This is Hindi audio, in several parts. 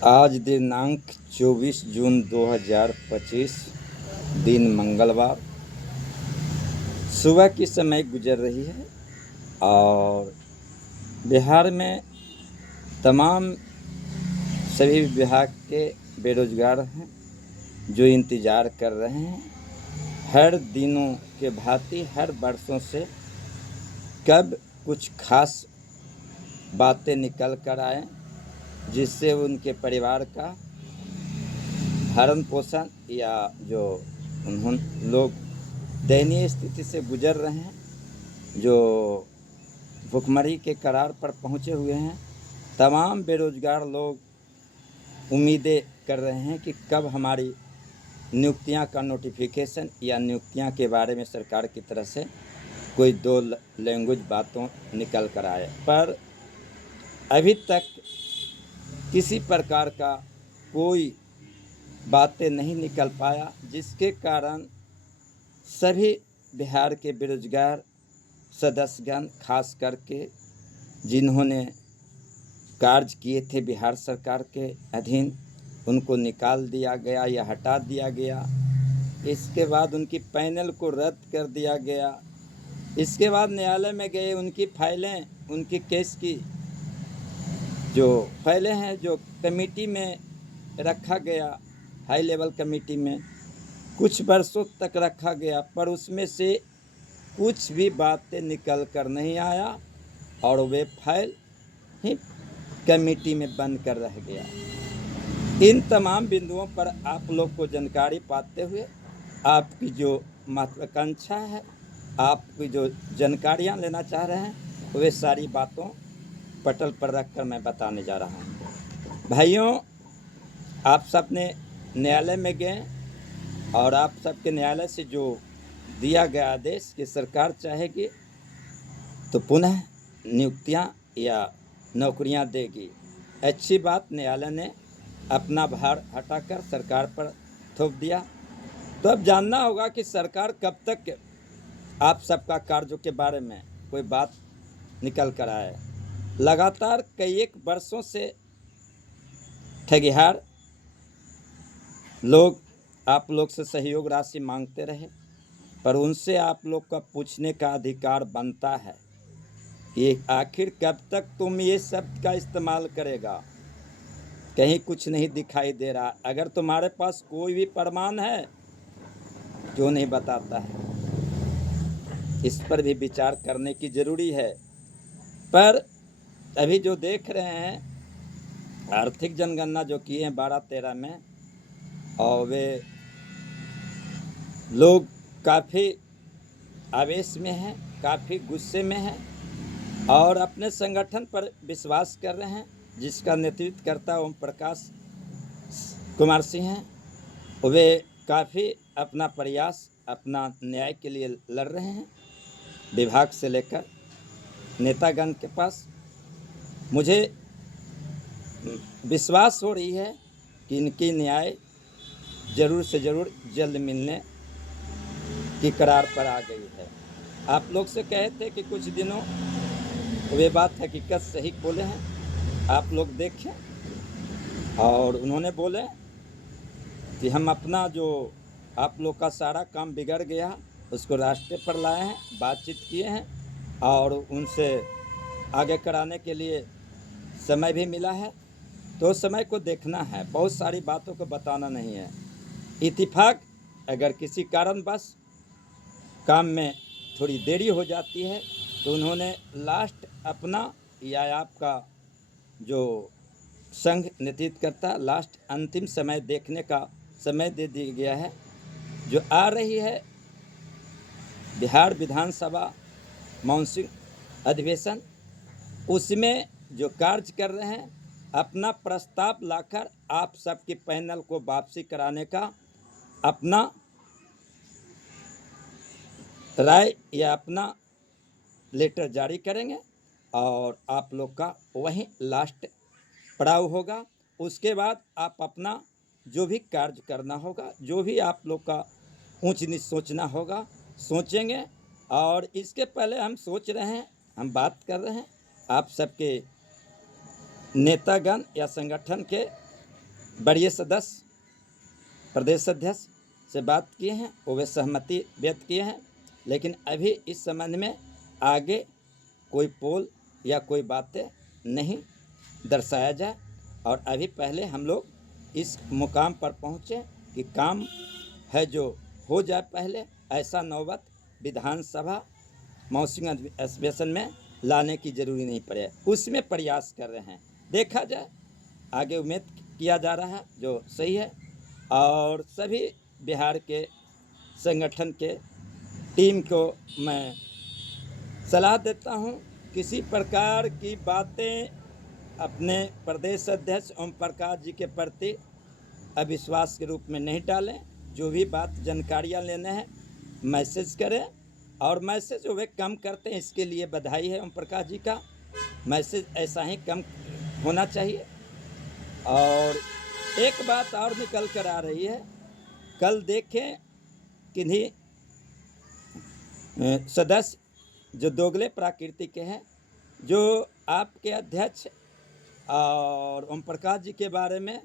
आज दिनांक 24 जून 2025 दिन मंगलवार सुबह की समय गुजर रही है और बिहार में तमाम सभी विभाग के बेरोजगार हैं जो इंतज़ार कर रहे हैं हर दिनों के भांति हर वर्षों से कब कुछ खास बातें निकल कर आए जिससे उनके परिवार का भरण पोषण या जो लोग दयनीय स्थिति से गुजर रहे हैं, जो भुखमरी के कगार पर पहुंचे हुए हैं। तमाम बेरोजगार लोग उम्मीदें कर रहे हैं कि कब हमारी नियुक्तियां का नोटिफिकेशन या नियुक्तियां के बारे में सरकार की तरफ से कोई दो लैंग्वेज बातों निकल कर आए, पर अभी तक किसी प्रकार का कोई बातें नहीं निकल पाया, जिसके कारण सभी बिहार के बेरोजगार सदस्यगण खास करके जिन्होंने कार्य किए थे बिहार सरकार के अधीन, उनको निकाल दिया गया या हटा दिया गया। इसके बाद उनकी पैनल को रद्द कर दिया गया। इसके बाद न्यायालय में गए, उनकी फाइलें, उनके केस की जो फाइलें हैं जो कमेटी में रखा गया, हाई लेवल कमेटी में कुछ वर्षों तक रखा गया, पर उसमें से कुछ भी बातें निकल कर नहीं आया और वे फाइल ही कमेटी में बंद कर रह गया। इन तमाम बिंदुओं पर आप लोग को जानकारी पाते हुए आपकी जो महत्वाकांक्षा है, आपकी जो जानकारियां लेना चाह रहे हैं, वे सारी बातों पटल पर रखकर मैं बताने जा रहा हूं। भाइयों, आप सब ने न्यायालय में गए और आप सबके न्यायालय से जो दिया गया आदेश कि सरकार चाहेगी तो पुनः नियुक्तियां या नौकरियां देगी। अच्छी बात, न्यायालय ने अपना भार हटाकर सरकार पर थोप दिया। तो अब जानना होगा कि सरकार कब तक आप सबका कार्यों के बारे में कोई बात निकल कर आए। लगातार कई एक वर्षों से ठगिहार लोग आप लोग से सहयोग राशि मांगते रहे, पर उनसे आप लोग का पूछने का अधिकार बनता है कि आखिर कब तक तुम ये शब्द का इस्तेमाल करेगा। कहीं कुछ नहीं दिखाई दे रहा। अगर तुम्हारे पास कोई भी प्रमाण है क्यों नहीं बताता है, इस पर भी विचार करने की जरूरी है। पर अभी जो देख रहे हैं आर्थिक जनगणना जो किए हैं 12-13 में, और वे लोग काफ़ी आवेश में हैं, काफ़ी गुस्से में हैं और अपने संगठन पर विश्वास कर रहे हैं, जिसका नेतृत्व करता ओम प्रकाश कुमार सिंह हैं। वे काफ़ी अपना प्रयास अपना न्याय के लिए लड़ रहे हैं, विभाग से लेकर नेतागण के पास। मुझे विश्वास हो रही है कि इनकी न्याय ज़रूर से ज़रूर जल्द मिलने की करार पर आ गई है। आप लोग से कहे थे कि कुछ दिनों वे बात हकीकत सही बोले हैं, आप लोग देखें। और उन्होंने बोले कि हम अपना जो आप लोग का सारा काम बिगड़ गया उसको रास्ते पर लाए हैं, बातचीत किए हैं और उनसे आगे कराने के लिए समय भी मिला है। तो समय को देखना है, बहुत सारी बातों को बताना नहीं है। इत्तेफाक अगर किसी कारणवश काम में थोड़ी देरी हो जाती है तो उन्होंने लास्ट अपना या आपका जो संघ नेतृत्व करता लास्ट अंतिम समय देखने का समय दे दिया गया है। जो आ रही है बिहार विधानसभा मानसून अधिवेशन, उसमें जो कार्य कर रहे हैं अपना प्रस्ताव लाकर आप सबके पैनल को वापसी कराने का अपना राय या अपना लेटर जारी करेंगे और आप लोग का वहीं लास्ट पड़ाव होगा। उसके बाद आप अपना जो भी कार्य करना होगा, जो भी आप लोग का ऊंच नीच सोचना होगा, सोचेंगे। और इसके पहले हम सोच रहे हैं, हम बात कर रहे हैं आप सबके नेतागण या संगठन के वरीय सदस्य प्रदेश अध्यक्ष से बात किए हैं, वो वे सहमति व्यक्त किए हैं, लेकिन अभी इस संबंध में आगे कोई पोल या कोई बातें नहीं दर्शाया जाए। और अभी पहले हम लोग इस मुकाम पर पहुँचे कि काम है जो हो जाए पहले, ऐसा नौबत विधानसभा मौसमी अधिवेशन में लाने की जरूरी नहीं पड़े, उसमें प्रयास कर रहे हैं। देखा जाए, आगे उम्मीद किया जा रहा है जो सही है। और सभी बिहार के संगठन के टीम को मैं सलाह देता हूं, किसी प्रकार की बातें अपने प्रदेश अध्यक्ष ओम प्रकाश जी के प्रति अविश्वास के रूप में नहीं डालें। जो भी बात जानकारियाँ लेने हैं मैसेज करें, और मैसेज वे कम करते हैं, इसके लिए बधाई है ओम प्रकाश जी का। मैसेज ऐसा ही कम होना चाहिए। और एक बात और निकल कर आ रही है, कल देखें किन्हीं सदस्य जो दोगले प्रकृति के हैं, जो आपके अध्यक्ष और ओम प्रकाश जी के बारे में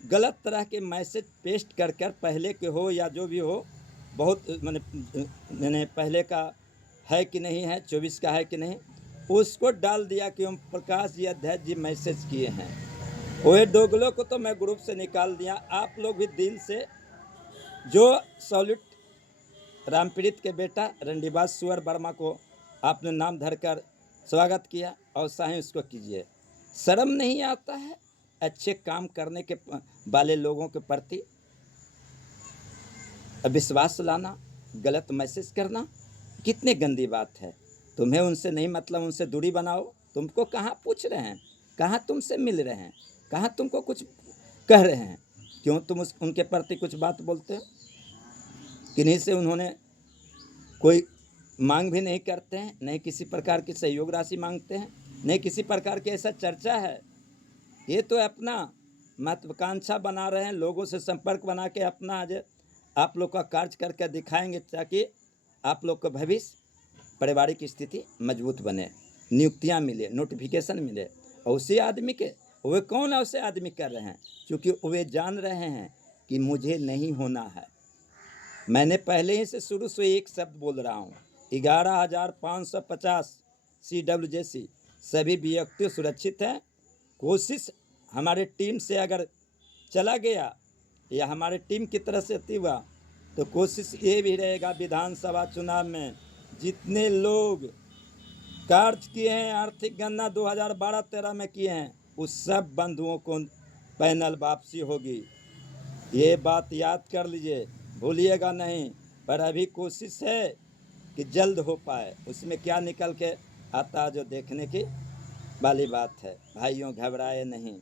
गलत तरह के मैसेज पेस्ट कर पहले के हो या जो भी हो, बहुत मैंने पहले का है कि नहीं है, 24 का है कि नहीं, उसको डाल दिया कि ओम प्रकाश जी अध्यक्ष जी मैसेज किए हैं। वो दोगलों को तो मैं ग्रुप से निकाल दिया। आप लोग भी दिल से जो सॉल्यूट रामपीड़ित के बेटा रंडीबाज सुअर वर्मा को आपने नाम धरकर स्वागत किया, और साहें उसको कीजिए। शर्म नहीं आता है अच्छे काम करने के वाले लोगों के प्रति अविश्वास लाना, गलत मैसेज करना, कितने गंदी बात है। तुम्हें उनसे नहीं मतलब, उनसे दूरी बनाओ। तुमको कहाँ पूछ रहे हैं, कहाँ तुमसे मिल रहे हैं, कहाँ तुमको कुछ कह रहे हैं, क्यों तुम उनके प्रति कुछ बात बोलते हो? किन्हीं से उन्होंने कोई मांग भी नहीं करते हैं, नहीं किसी प्रकार की सहयोग राशि मांगते हैं, नहीं किसी प्रकार की ऐसा चर्चा है। ये तो अपना महत्वाकांक्षा बना रहे हैं, लोगों से संपर्क बना के अपना आज आप लोग का कार्य करके दिखाएंगे, ताकि आप लोग का भविष्य पारिवारिक स्थिति मजबूत बने, नियुक्तियां मिले, नोटिफिकेशन मिले। और उसी आदमी के वे कौन है, उसे आदमी कर रहे हैं, क्योंकि वे जान रहे हैं कि मुझे नहीं होना है। मैंने पहले ही से शुरू से एक शब्द बोल रहा हूँ, 11,550 CWJC सभी व्यक्ति सुरक्षित हैं। कोशिश हमारे टीम से अगर चला गया या हमारे टीम की तरफ से हुआ, तो कोशिश ये भी रहेगा विधानसभा चुनाव में जितने लोग कार्य किए हैं, आर्थिक गणना 2012-13 में किए हैं, उस सब बंधुओं को पैनल वापसी होगी। ये बात याद कर लीजिए, भूलिएगा नहीं। पर अभी कोशिश है कि जल्द हो पाए, उसमें क्या निकल के आता जो देखने की वाली बात है। भाइयों, घबराए नहीं।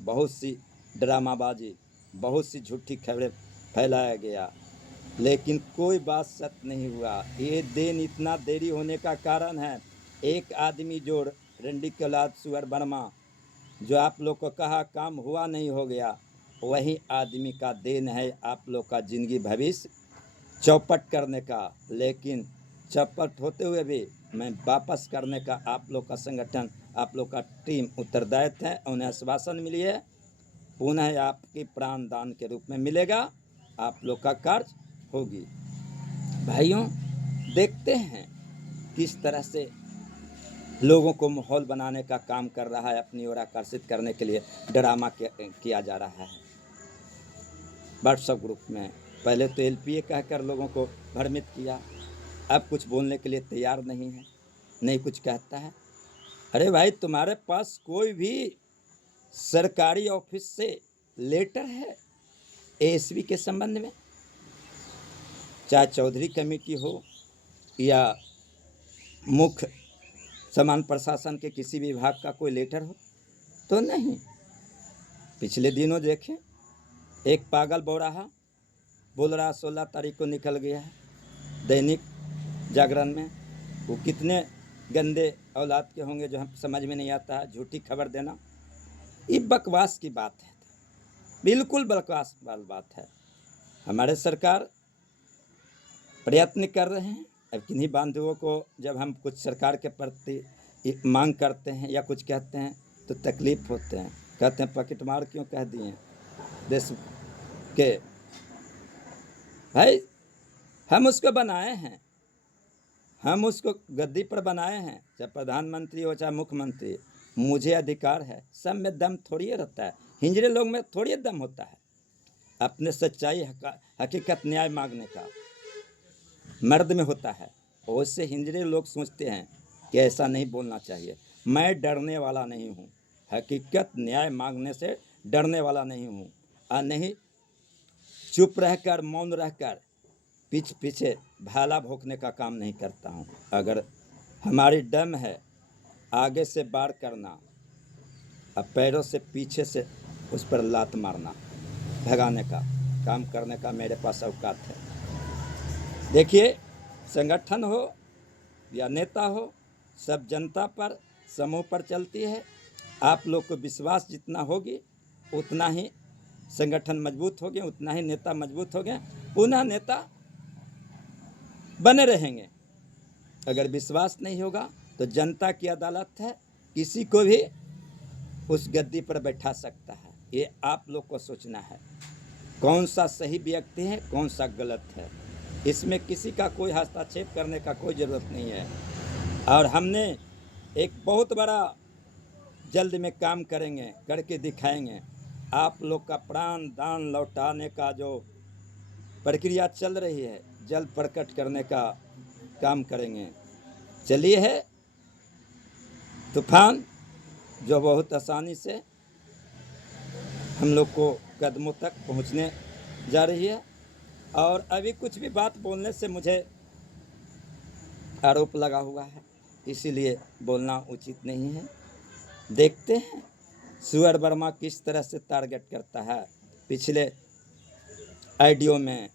बहुत सी ड्रामाबाजी, बहुत सी झूठी खबरें फैलाया गया, लेकिन कोई बात सत्य नहीं हुआ। ये दिन इतना देरी होने का कारण है एक आदमी जो रंडी कलाद सुअर वर्मा, जो आप लोग को कहा काम हुआ नहीं हो गया, वही आदमी का देन है आप लोग का ज़िंदगी भविष्य चौपट करने का। लेकिन चौपट होते हुए भी मैं वापस करने का आप लोग का संगठन, आप लोग का टीम उत्तरदायित्व है। उन्हें आश्वासन मिली है, पुनः आपकी प्राण दान के रूप में मिलेगा, आप लोग का कार्य होगी। भाइयों, देखते हैं किस तरह से लोगों को माहौल बनाने का काम कर रहा है, अपनी ओर आकर्षित करने के लिए ड्रामा किया जा रहा है व्हाट्सएप ग्रुप में। पहले तो LPA कहकर लोगों को भ्रमित किया, अब कुछ बोलने के लिए तैयार नहीं है, नहीं कुछ कहता है। अरे भाई, तुम्हारे पास कोई भी सरकारी ऑफिस से लेटर है ASB के संबंध में, चाहे चौधरी कमेटी हो या मुख्य समान प्रशासन के किसी विभाग का कोई लेटर हो? तो नहीं। पिछले दिनों देखें, एक पागल बौराहा बोल रहा 16 तारीख को निकल गया है दैनिक जागरण में। वो कितने गंदे औलाद के होंगे जो हम समझ में नहीं आता है, झूठी खबर देना। ये बकवास की बात है, बिल्कुल बकवास वाली बात है। हमारे सरकार प्रयत्न कर रहे हैं। अब किन्हीं बांधवों को जब हम कुछ सरकार के प्रति मांग करते हैं या कुछ कहते हैं तो तकलीफ़ होते हैं, कहते हैं पॉकेट मार क्यों कह दिए। देश के। भाई हम उसको बनाए हैं, हम उसको गद्दी पर बनाए हैं, चाहे प्रधानमंत्री हो चाहे मुख्यमंत्री। मुझे अधिकार है, सब में दम थोड़ी रहता है, हिंजड़े लोग में थोड़ी दम होता है अपने सच्चाई हकीकत न्याय मांगने का, मर्द में होता है। और उससे हिंजड़े लोग सोचते हैं कि ऐसा नहीं बोलना चाहिए। मैं डरने वाला नहीं हूँ, हकीकत न्याय मांगने से डरने वाला नहीं हूँ। और नहीं चुप रहकर मौन रहकर पीछे भाला भोंकने का काम नहीं करता हूँ। अगर हमारी दम है आगे से वार करना, अब पैरों से पीछे से उस पर लात मारना, भगाने का काम करने का मेरे पास औकात है। देखिए, संगठन हो या नेता हो, सब जनता पर समूह पर चलती है। आप लोग को विश्वास जितना होगी उतना ही संगठन मजबूत हो गए, उतना ही नेता मजबूत हो गए, पुनः नेता बने रहेंगे। अगर विश्वास नहीं होगा तो जनता की अदालत है, किसी को भी उस गद्दी पर बैठा सकता है। ये आप लोग को सोचना है कौन सा सही व्यक्ति है, कौन सा गलत है। इसमें किसी का कोई हस्तक्षेप करने का कोई ज़रूरत नहीं है। और हमने एक बहुत बड़ा जल्द में काम करेंगे, करके दिखाएंगे। आप लोग का प्राण दान लौटाने का जो प्रक्रिया चल रही है, जल्द प्रकट करने का काम करेंगे। चलिए है तूफान जो बहुत आसानी से हम लोग को कदमों तक पहुंचने जा रही है। और अभी कुछ भी बात बोलने से मुझे आरोप लगा हुआ है, इसीलिए बोलना उचित नहीं है। देखते हैं सुअर वर्मा किस तरह से टारगेट करता है। पिछले आईडियो में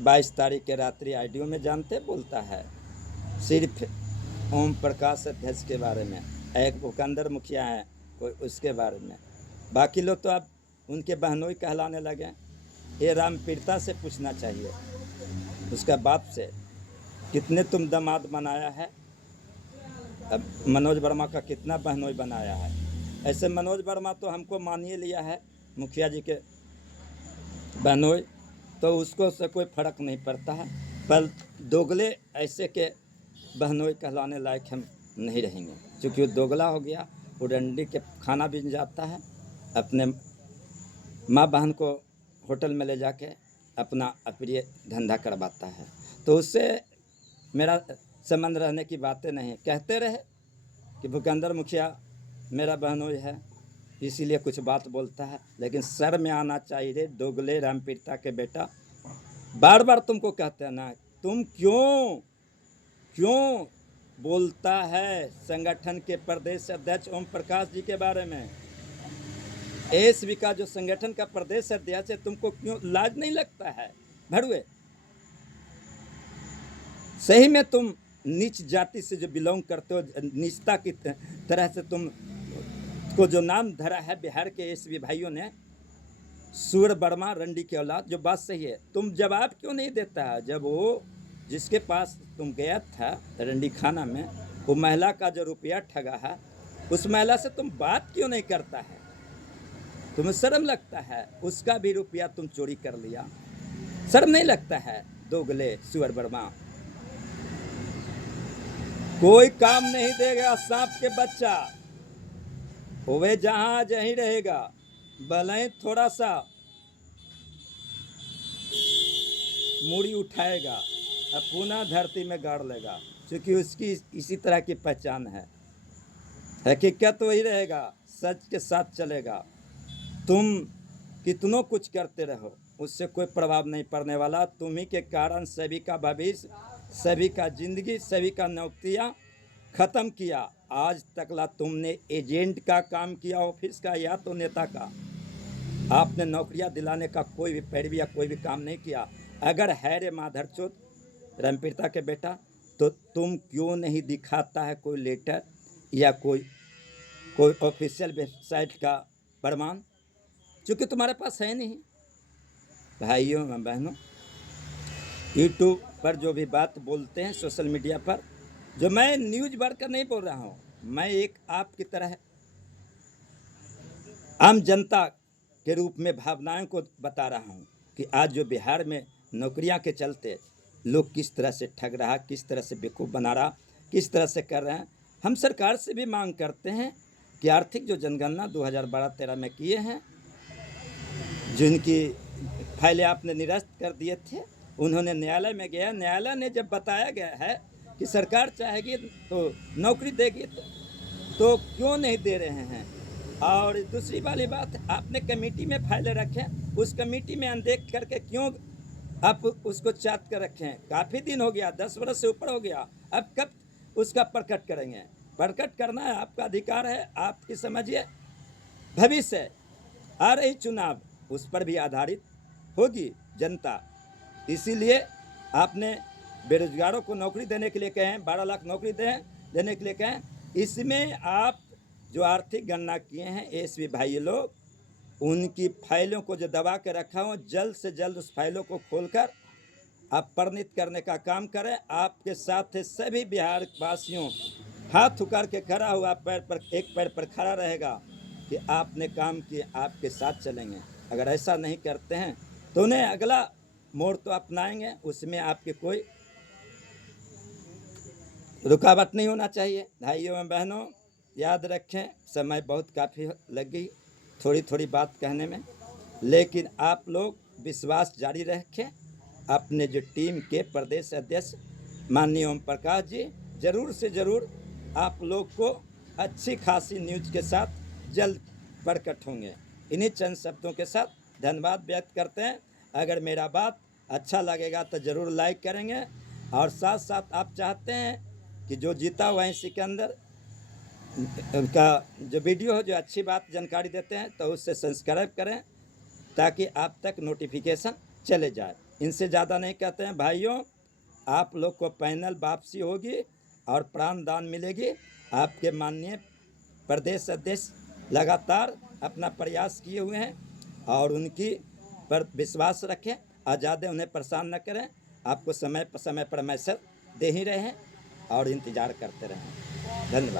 22 तारीख के रात्रि आईडियो में जानते बोलता है सिर्फ ओम प्रकाश अध्यक्ष के बारे में, एक भूखंदर मुखिया है कोई उसके बारे में। बाकी लोग तो अब उनके बहनोई कहलाने लगे। ये रामपीरता से पूछना चाहिए, उसका बाप से, कितने तुम दामाद बनाया है। अब मनोज वर्मा का कितना बहनोई बनाया है। ऐसे मनोज वर्मा तो हमको मानिए लिया है मुखिया जी के बहनोई, तो उसको से कोई फर्क नहीं पड़ता है। पर दोगले ऐसे के बहनोई कहलाने लायक हम नहीं रहेंगे, क्योंकि वो दोगला हो गया। वो डंडी के खाना बिन जाता है, अपने माँ बहन को होटल में ले जाके अपना अप्रिय धंधा करवाता है। तो उससे मेरा संबंध रहने की बातें नहीं। कहते रहे कि भूखंदर मुखिया मेरा बहनोई है, इसीलिए कुछ बात बोलता है, लेकिन सर में आना चाहिए रे दोगले रामपीरता के बेटा। बार बार तुमको कहते हैं ना, तुम क्यों बोलता है संगठन के प्रदेश अध्यक्ष ओम प्रकाश जी के बारे में। एएसबी का जो संगठन का प्रदेश अध्यक्ष है, तुमको क्यों लाज नहीं लगता है भड़ुए। सही में तुम नीच जाति से जो बिलोंग करते हो, नीचता की तरह से तुम को जो नाम धरा है बिहार के एएसबी भाइयों ने, सूर वर्मा रंडी की औलाद, जो बात सही है। तुम जवाब क्यों नहीं देता है। जब वो जिसके पास तुम गया था रंडी खाना में, वो महिला का जो रुपया ठगा है, उस महिला से तुम बात क्यों नहीं करता है। तुम्हें शर्म लगता है, उसका भी रुपया तुम चोरी कर लिया, शर्म नहीं लगता है। दोगले सूअर वर्मा, कोई काम नहीं देगा सांप के बच्चा, वह जहां जहीं रहेगा, भले थोड़ा सा मूड़ी उठाएगा और पुनः धरती में गाड़ लेगा, क्योंकि उसकी इसी तरह की पहचान है। हकीकत वही रहेगा, सच के साथ चलेगा। तुम कितनों कुछ करते रहो, उससे कोई प्रभाव नहीं पड़ने वाला। तुम्ही के कारण सभी का भविष्य, सभी का जिंदगी, सभी का नौकरियां खत्म किया। आज तकला तुमने एजेंट का काम किया ऑफिस का या तो नेता का। आपने नौकरियां दिलाने का कोई भी पैरवी या कोई भी काम नहीं किया। अगर है रे माधरचोद रामपीरता के बेटा, तो तुम क्यों नहीं दिखाता है कोई लेटर या कोई ऑफिशियल वेबसाइट का प्रमाण, क्योंकि तुम्हारे पास है नहीं। भाइयों बहनों, यूट्यूब पर जो भी बात बोलते हैं सोशल मीडिया पर, जो मैं न्यूज़ बढ़कर नहीं बोल रहा हूँ, मैं एक आपकी तरह आम जनता के रूप में भावनाओं को बता रहा हूँ कि आज जो बिहार में नौकरियां के चलते लोग किस तरह से ठग रहा, किस तरह से बेवकूफ़ बना रहा, किस तरह से कर रहे हैं। हम सरकार से भी मांग करते हैं कि आर्थिक जो जनगणना 2012-13 में किए हैं, जिनकी फाइलें आपने निरस्त कर दिए थे, उन्होंने न्यायालय में गया। न्यायालय ने जब बताया गया है कि सरकार चाहेगी तो नौकरी देगी, तो क्यों नहीं दे रहे हैं। और दूसरी वाली बात, आपने कमेटी में फाइलें रखें, उस कमेटी में अनदेख करके क्यों आप उसको चाट कर रखें। काफ़ी दिन हो गया, 10 वर्ष से ऊपर हो गया, अब कब उसका प्रकट करेंगे। प्रकट करना है आपका अधिकार है, आपकी समझिए भविष्य आ रही चुनाव उस पर भी आधारित होगी जनता। इसीलिए आपने बेरोजगारों को नौकरी देने के लिए कहें, 12 लाख नौकरी देने के लिए कहें। इसमें आप जो आर्थिक गणना किए हैं एसवी भाई लोग, उनकी फाइलों को जो दबा के रखा हो, जल्द से जल्द उस फाइलों को खोलकर आप परिणित करने का काम करें। आपके साथ सभी बिहार वासियों हाथ उकार के खड़ा हुआ एक पैर पर खड़ा रहेगा कि आपने काम किए, आपके साथ चलेंगे। अगर ऐसा नहीं करते हैं तो उन्हें अगला मोड़ तो अपनाएंगे, उसमें आपके कोई रुकावट नहीं होना चाहिए। भाइयों एवं बहनों, याद रखें, समय बहुत काफ़ी लग गई थोड़ी थोड़ी बात कहने में, लेकिन आप लोग विश्वास जारी रखें। अपने जो टीम के प्रदेश अध्यक्ष माननीय ओम प्रकाश जी ज़रूर से ज़रूर आप लोग को अच्छी खासी न्यूज के साथ जल्द प्रकट होंगे। इन्हीं चंद शब्दों के साथ धन्यवाद व्यक्त करते हैं। अगर मेरा बात अच्छा लगेगा तो ज़रूर लाइक करेंगे, और साथ साथ आप चाहते हैं कि जो जीता हुआ है सिकंदर उनका जो वीडियो हो, जो अच्छी बात जानकारी देते हैं, तो उससे सब्सक्राइब करें ताकि आप तक नोटिफिकेशन चले जाए। इनसे ज़्यादा नहीं कहते हैं भाइयों, आप लोग को पैनल वापसी होगी और प्राण दान मिलेगी। आपके माननीय प्रदेश अध्यक्ष लगातार अपना प्रयास किए हुए हैं और उनकी पर विश्वास रखें, ज़्यादा उन्हें परेशान न करें। आपको समय पर मैसेज दे ही रहे हैं और इंतज़ार करते रहें। धन्यवाद।